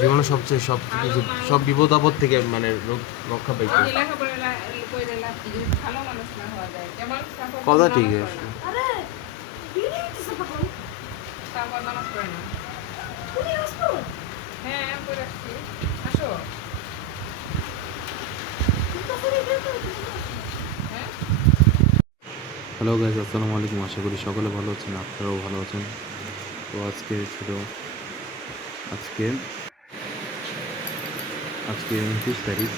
জীবনে সবচেয়ে সব কিছু সব বিপদ আপদ থেকে মানে রক্ষা পাইতে। কথা ঠিক আছে। হ্যালো গাইজ, আসসালামু আলাইকুম। আশা করি সকলে ভালো আছেন, আপনারাও ভালো আছেন। তো আজকে আজকে আজকে 29 তারিখ।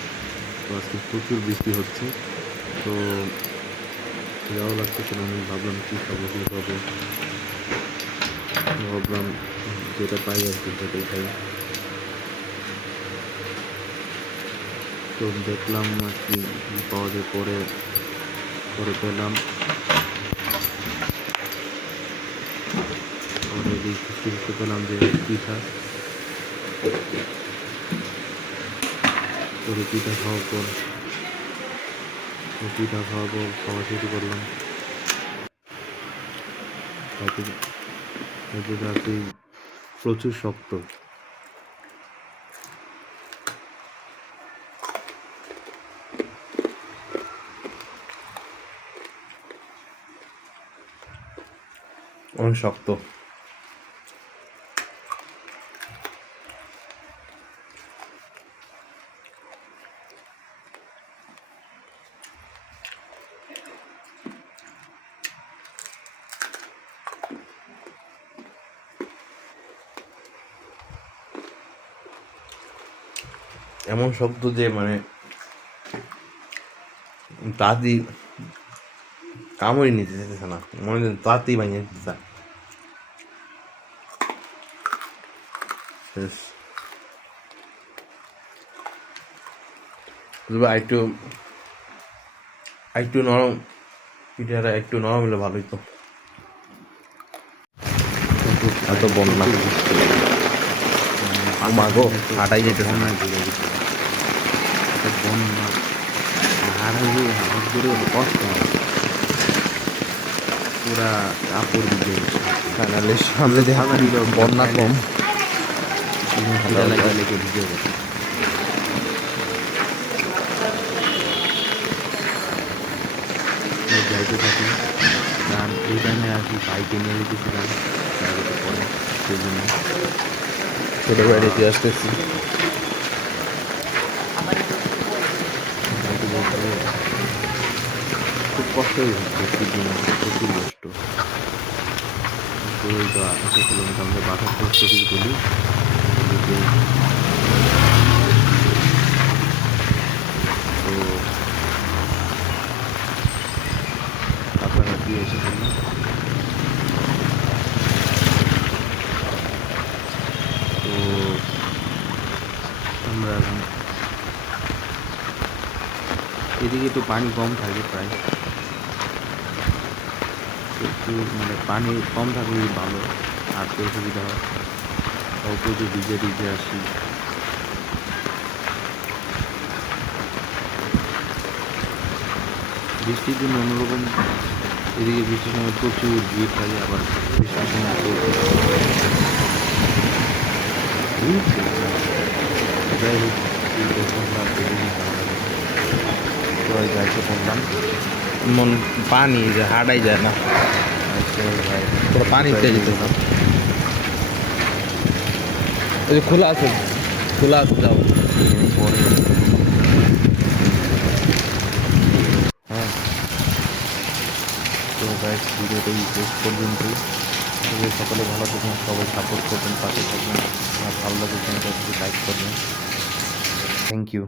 তো আজকে প্রচুর বৃষ্টি হচ্ছে। তো যাওয়া লাগতেছিল, আমি ভাবলাম কী খাবো ভাবলাম যেটা পাই আর কি সেটাই খাই। তো দেখলাম আর কি পাওয়া যায়, পরে পরে পেলাম, পরে খুঁজতে পেলাম যে পিঠা। পরে পিঠা খাওয়ার পর খাওয়া শুরু করলাম। রাতে প্রচুর শক্ত। অনেক শক্ত। এমন শব্দ যে মানে তাঁতি কামড়ে নিতে যেতেছে না, মনে হয় তাঁতি বানিয়ে দিতে। একটু একটু নরম, পিঠাটা একটু নরম হলে ভালোই তো। এত বন্যা মাগো হাঁটাই যেতেছে না। বন্যা হাঁটাই হাত ধরে কষ্ট হয়, পুরা কাপড় দিতে কানালের সামনে দেখা দিল বন্যা কম লেগে ভিজে গেছে। যাইতে থাকি, কারণ এই টাইমে আর কি বাইকে নিয়ে যেতেছিলাম পরে, সেই জন্য ছোটো গাড়িতে আসতেছি। খুব কষ্টই হচ্ছে, প্রচুর কষ্ট। তো এই তো 28 কিলোমিটার, আমরা 72 বলি। তো কাছাকাছি এসে বললাম। তো আমরা এখন এদিকে তো পানি কম থাকে, প্রায় প্রচুর, মানে পানি কম থাকলে ভালো, হাঁটতে অসুবিধা হয়। অল্প যে ভিজে আসি। বৃষ্টির জন্য অন্যরকম, এদিকে বৃষ্টির সময় প্রচুর ভিড় থাকে, আবার বৃষ্টির সময় যাই হোক, সবাই যাইতে বললাম। পানি যে হাঁটাই যায় না, পুরো পানিতে যেতেছিলাম। ওই যে খোলা আছে যাও পরে। হ্যাঁ, তো গাইস ভিডিওটা এই শেষ পর্যন্তই। সকলে ভালো থাকবেন, সবাই সাপোর্ট করবেন, পাশে থাকবেন। আমার ভালো লাগে চ্যানেলটা লাইক করবেন। Thank you.